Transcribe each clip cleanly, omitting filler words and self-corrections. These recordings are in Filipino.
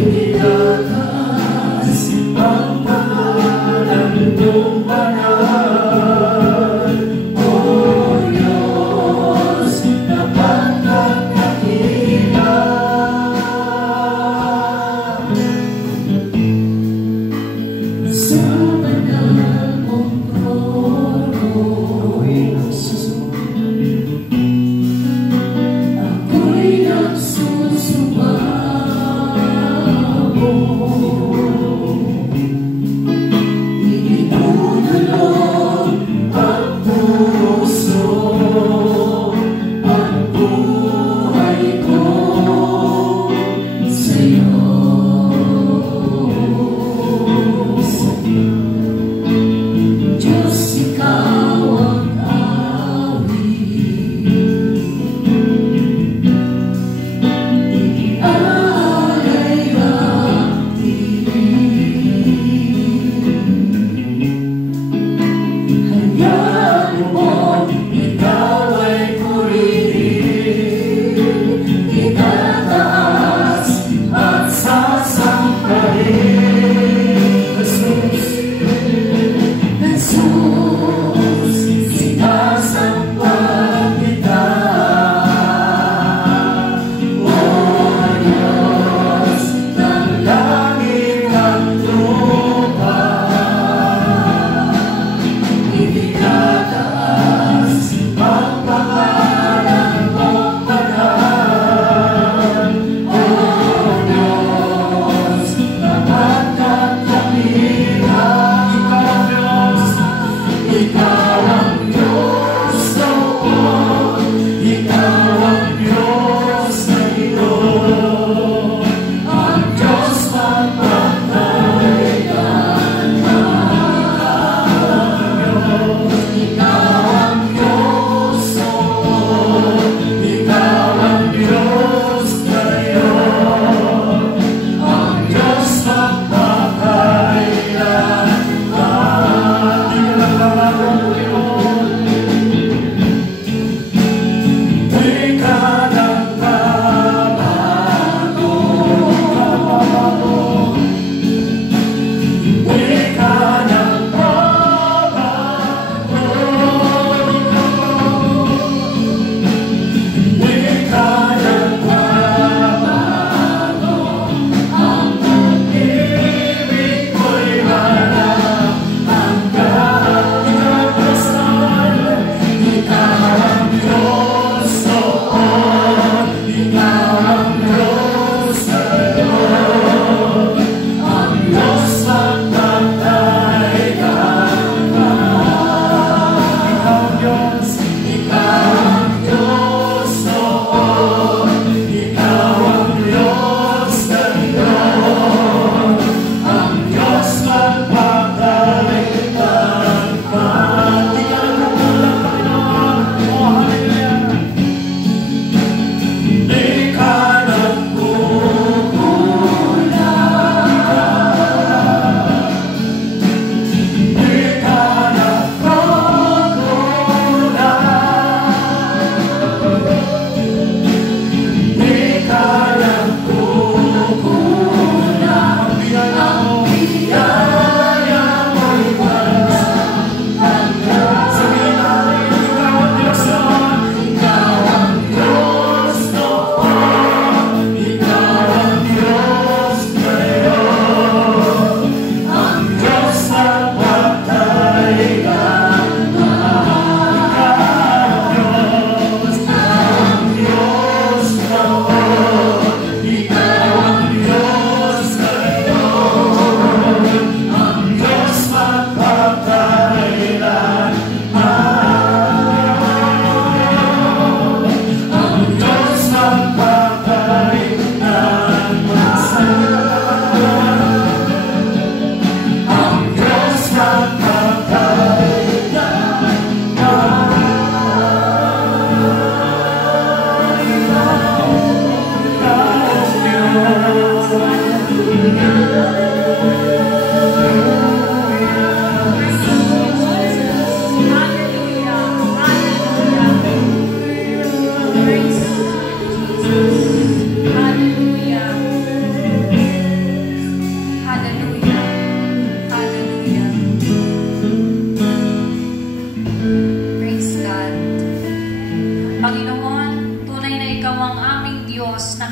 Itaas ang pangalan mong banal.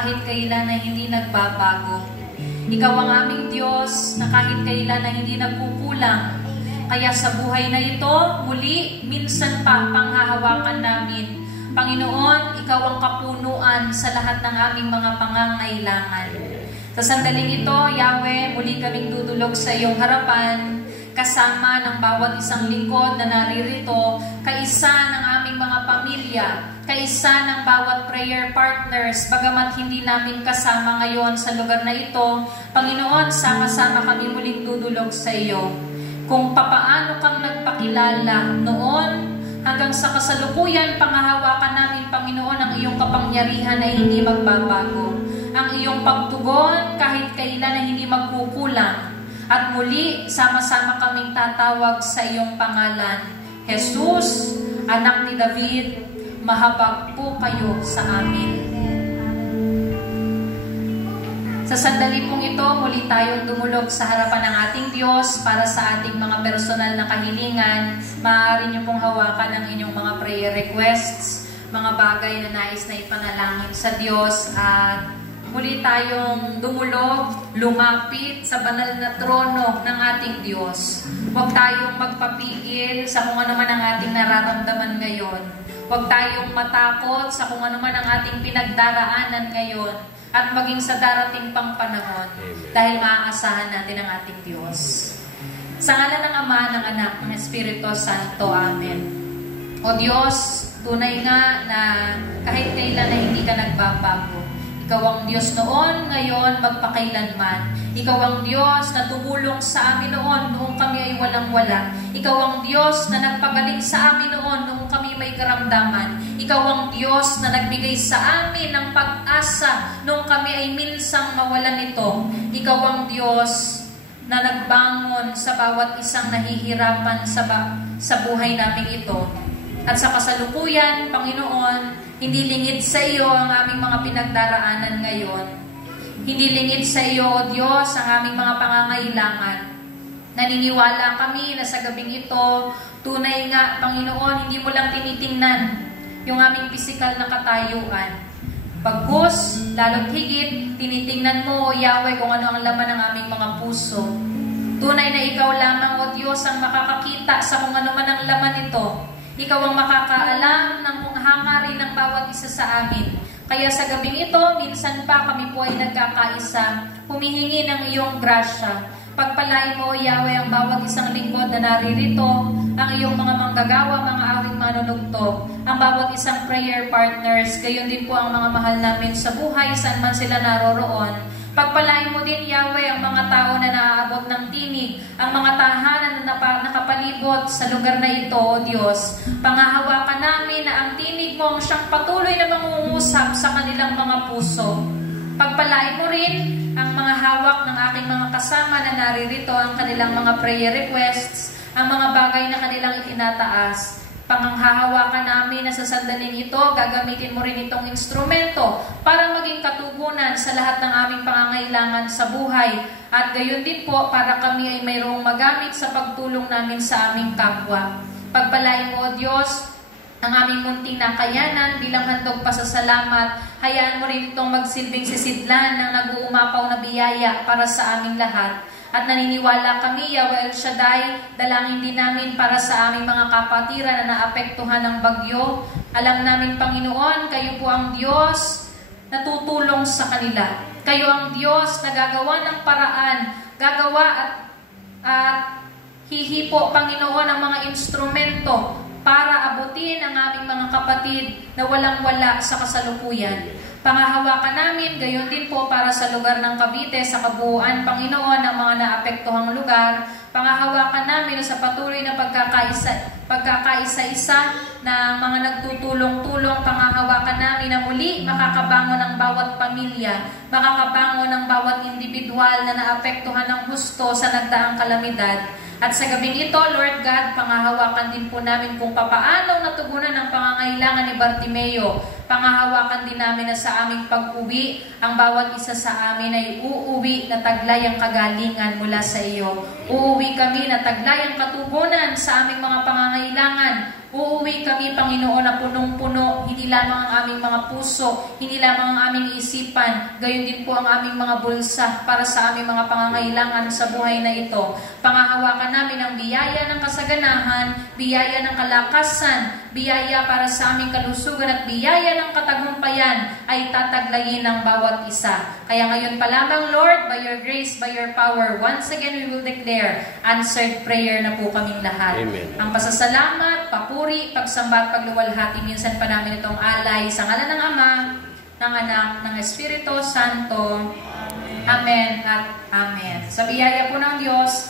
kahit kailan na hindi nagbabago. Ikaw ang aming Diyos na kahit kailan na hindi nagkukulang. Kaya sa buhay na ito, muli, minsan pa panghahawakan namin. Panginoon, Ikaw ang kapunuan sa lahat ng aming mga pangangailangan. Sa sandaling ito, Yahweh, muli kaming dudulog sa iyong harapan, kasama ng bawat isang lingkod na naririto, kaisa ng aming mga pamilya, kaisa ng bawat prayer partners, bagamat hindi namin kasama ngayon sa lugar na ito, Panginoon, sama-sama kami muling dudulog sa iyo. Kung papaano kang nagpakilala noon, hanggang sa kasalukuyan, pangahawakan namin, Panginoon, ang iyong kapangyarihan ay hindi magbabago. Ang iyong pagtugon kahit kailan ay hindi magkukulang. At muli, sama-sama kaming tatawag sa iyong pangalan. Jesus, anak ni David, mahabag po kayo sa amin. Sa sandali pong ito, muli tayong dumulog sa harapan ng ating Diyos para sa ating mga personal na kahilingan. Maaari niyo pong hawakan ang inyong mga prayer requests, mga bagay na nais na ipanalangin sa Diyos, at muli tayong dumulog, lumapit sa banal na trono ng ating Diyos. Huwag tayong magpapigil sa kung ano man ang ating nararamdaman ngayon. Huwag tayong matakot sa kung ano man ang ating pinagdaraanan ngayon, at maging sa darating pang panahon, dahil maaasahan natin ang ating Diyos. Sa ngalan ng Ama, ng Anak, ng Espiritu Santo. Amen. O Diyos, tunay nga na kahit kailan na hindi ka nagbabago. Ikaw ang Diyos noon, ngayon, magpakailanman. Ikaw ang Diyos na tumulong sa amin noong kami ay walang-wala. Ikaw ang Diyos na nagpagaling sa amin noong kami may karamdaman. Ikaw ang Diyos na nagbigay sa amin ng pag-asa noong kami ay minsang mawalan nito. Ikaw ang Diyos na nagbangon sa bawat isang nahihirapan sa buhay namin ito. At sa kasalukuyan, Panginoon, hindi lingid sa iyo ang aming mga pinagdaraanan ngayon. Hindi lingid sa iyo, O Diyos, ang aming mga pangangailangan. Naniniwala kami na sa gabing ito, tunay nga, Panginoon, hindi mo lang tinitingnan yung aming pisikal na katayuan. Pagkus, lalo't higit, tinitingnan mo, O Yahweh, kung ano ang laman ng aming mga puso. Tunay na ikaw lamang, O Diyos, ang makakakita sa kung ano man ang laman ito. Ikaw ang makakaalam ng hangarin ng bawat isa sa amin. Kaya sa gabing ito, minsan pa kami po ay nagkakaisa, humihingi ng iyong grasya. Pagpalain mo, O Yahweh, ang bawat isang lingkod na naririto, ang iyong mga manggagawa, mga awing manunugtog, ang bawat isang prayer partners, gayon din po ang mga mahal namin sa buhay, saan man sila naroroon. Pagpalain mo din, Yahweh, ang mga tao na naaabot ng tinig, ang mga tahanan na nakapalibot sa lugar na ito, O Diyos. Pangahawakan namin na ang tinig mo ang siyang patuloy na mangungusap sa kanilang mga puso. Pagpalain mo rin ang mga hawak ng aking mga kasama na naririto, ang kanilang mga prayer requests, ang mga bagay na kanilang itinataas. Panghahawakan namin na sa sandaling ito, gagamitin mo rin itong instrumento para maging katugunan sa lahat ng aming pangangailangan sa buhay. At gayon din po para kami ay mayroong magamit sa pagtulong namin sa aming kapwa. Pagpalain mo, O Diyos, ang aming munting nakayanan bilang handog pasasalamat. Hayaan mo rin itong magsilbing sisidlan ng nag-uumapaw na biyaya para sa aming lahat. At naniniwala kami, Yahweh El Shaddai, dalangin din namin para sa aming mga kapatiran na naapektuhan ng bagyo. Alam namin, Panginoon, kayo po ang Diyos na tutulong sa kanila. Kayo ang Diyos na gagawa ng paraan, gagawa at hihipo, Panginoon, ang mga instrumento para abutin ang aming mga kapatid na walang-wala sa kasalukuyan. Pangahawakan namin, gayon din po para sa lugar ng Cavite, sa kabuuan, Panginoon, ang mga naapektuhang lugar. Pangahawakan namin sa patuloy na pagkakaisa-isa na mga nagtutulong-tulong. Pangahawakan namin na muli makakabangon ang bawat pamilya, makakabangon ang bawat individual na naapektuhan ng husto sa nagdaang kalamidad. At sa gabing ito, Lord God, pangahawakan din po namin kung papaano natugunan ang pangangailangan ni Bartimeo. Pangahawakan din namin na sa aming pag-uwi, ang bawat isa sa amin ay uuwi na taglay ang kagalingan mula sa iyo. Uuwi kami na taglay ang katugunan sa aming mga pangangailangan. Uuwi mamuhay kami, Panginoon, na punong-puno, hindi lamang ang aming mga puso, hindi lamang ang aming isipan, gayon din po ang aming mga bulsa para sa aming mga pangangailangan sa buhay na ito. Pangahawakan namin ang biyaya ng kasaganahan, biyaya ng kalakasan, biyaya para sa aming kalusugan at biyaya ng katagumpayan ay tataglayin ng bawat isa. Kaya ngayon pa lamang, Lord, by your grace, by your power, once again we will declare answered prayer na po kaming lahat. Amen. Ang pasasalamat, papuri, pagsamba at pagluwalhati, minsan pa namin itong alay sa ngalan ng Ama, ng Anak, ng Espiritu Santo. Amen at Amen. Sa biyaya po ng Diyos,